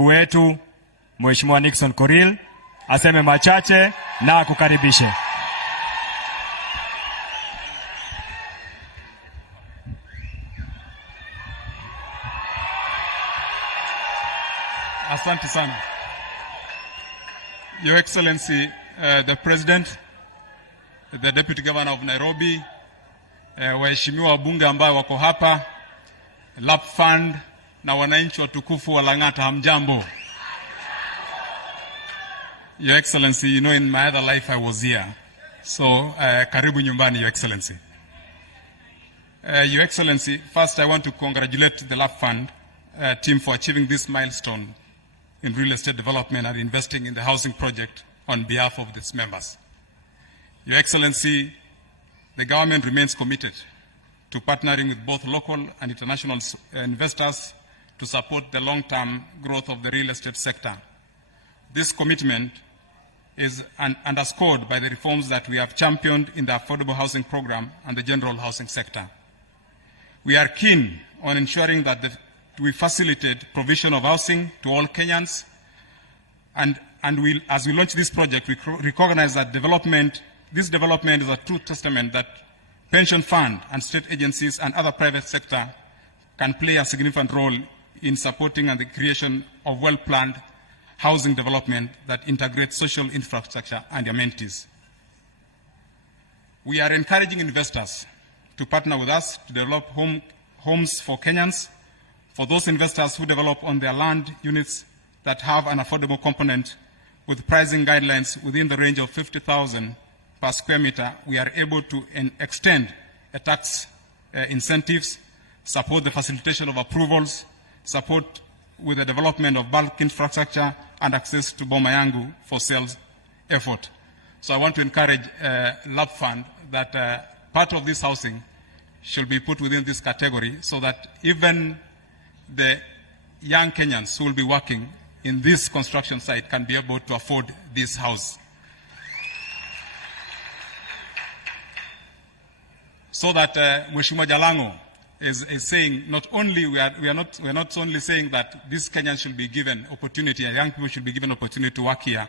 katibu wetu Mheshimiwa Nixon Korir aseme machache na akukaribishe. Asante sana. Your Excellency, the President, the Deputy Governor of Nairobi, waheshimiwa wabunge ambao wako hapa, LAP Fund na wananchi watukufu wa Lang'ata, hamjambo. Your Excellency, you know in my other life I was here. So, karibu nyumbani, Your Excellency. Your Excellency, first I want to congratulate the LAP Fund team for achieving this milestone in real estate development and investing in the housing project on behalf of its members. Your Excellency, the government remains committed to partnering with both local and international investors to support the long-term growth of the real estate sector. This commitment is underscored by the reforms that we have championed in the affordable housing program and the general housing sector. We are keen on ensuring that we facilitate provision of housing to all Kenyans, and as we launch this project, we recognize that this development is a true testament that pension fund and state agencies and other private sector can play a significant role in supporting and the creation of well-planned housing development that integrates social infrastructure and amenities. We are encouraging investors to partner with us to develop homes for Kenyans. For those investors who develop on their land units that have an affordable component with pricing guidelines within the range of 50,000 per square meter, we are able to extend a tax incentives, support the facilitation of approvals, support with the development of bulk infrastructure and access to Boma Yangu for sales effort. So I want to encourage LAP Fund that part of this housing should be put within this category so that even the young Kenyans who will be working in this construction site can be able to afford this house. So that Mheshimiwa Jalango is saying not only we are not only saying that these Kenyans should be given opportunity and young people should be given opportunity to work here,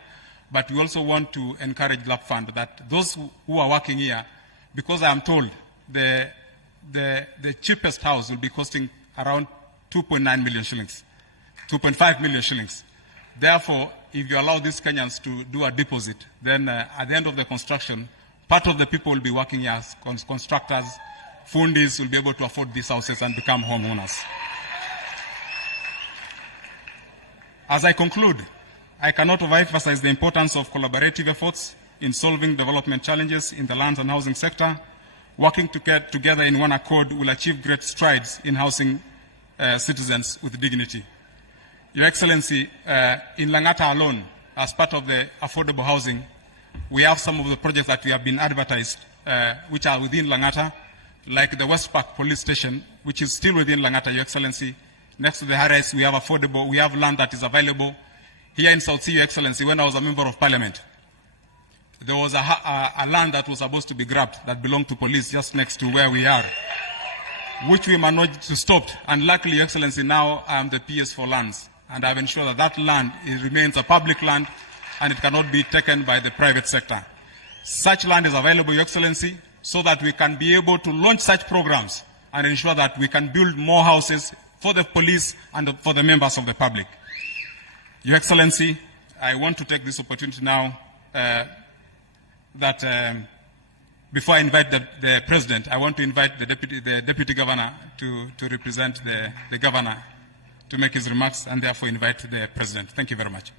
but we also want to encourage LAP Fund that those who are working here, because I am told the cheapest house will be costing around 2.9 million shillings, 2.5 million shillings. Therefore, if you allow these Kenyans to do a deposit, then at the end of the construction, part of the people will be working here as constructors, fundis will be able to afford these houses and become homeowners. As I conclude, I cannot overemphasize the importance of collaborative efforts in solving development challenges in the lands and housing sector. Working together in one accord will achieve great strides in housing citizens with dignity. Your Excellency, in Lang'ata alone, as part of the affordable housing, we have some of the projects that we have been advertised, which are within Lang'ata, like the West Park Police Station, which is still within Lang'ata, Your Excellency. Next to the Harris, we have land that is available. Here in South Sea, Your Excellency, when I was a member of Parliament, there was a land that was supposed to be grabbed that belonged to police just next to where we are, which we managed to stop. And luckily, Your Excellency, now I am the PS for lands, and I've ensured that that land remains a public land and it cannot be taken by the private sector. Such land is available, Your Excellency, so that we can be able to launch such programs and ensure that we can build more houses for the police and for the members of the public. Your Excellency, I want to take this opportunity now before I invite the President, I want to invite the Deputy Governor to represent the Governor to make his remarks and therefore invite the President. Thank you very much.